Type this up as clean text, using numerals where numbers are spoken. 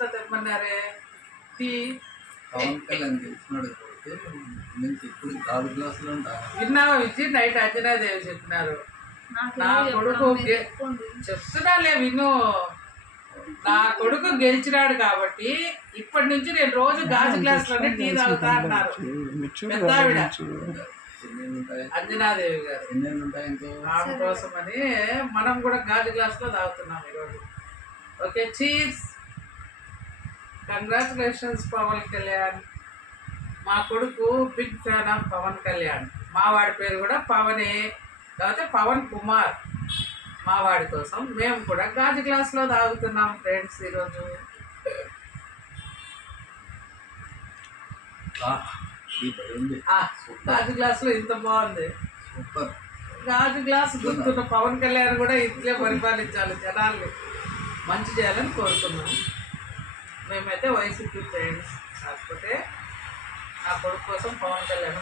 తో తెమ్మన్నారే టీ. పవన్ కళ్యాణ్ గెలిచినాడు నుంచి ఇప్పుడు 4 గ్లాసులు ఉంటా. విన్నావా విజి? నైట్ అంజనాదేవి చెప్పినారు నా కొడుకు చెప్తున్నాలే విను. నా కొడుకు గెలిచినాడు కాబట్టి ఇప్పటి నుంచి నేను రోజు గాజు గ్లాసులోనే టీ తాగుతా అన్నారు పెద్ద ఆవిడ అంజనాదేవి గారు. ఆమె కోసం అని మనం కూడా గాజు గ్లాసులో తాగుతున్నాం ఈరోజు. Okay, cheers. Congratulations Pawan Kalyan. మా కొడుకు big fan of Pawan Kalyan. మా వాడి పేరు కూడా పవనే, లేకపోతే పవన్ కుమార్. మా వాడి కోసం మేము కూడా గాజు గ్లాసులో తాగుతున్నాం ఫ్రెండ్స్ ఈరోజు. గాజు గ్లాసులో ఇంత బాగుంది. గాజు గ్లాసు గుర్తున్న పవన్ కళ్యాణ్ కూడా ఇట్లే పరిపాలించాలి, జనాల్ని మంచి చేయాలని కోరుతున్నాం. మేమైతే వైసీపీ ఫ్రెండ్స్, కాకపోతే నా కొడుకు కోసం పవన్ కళ్యాణ్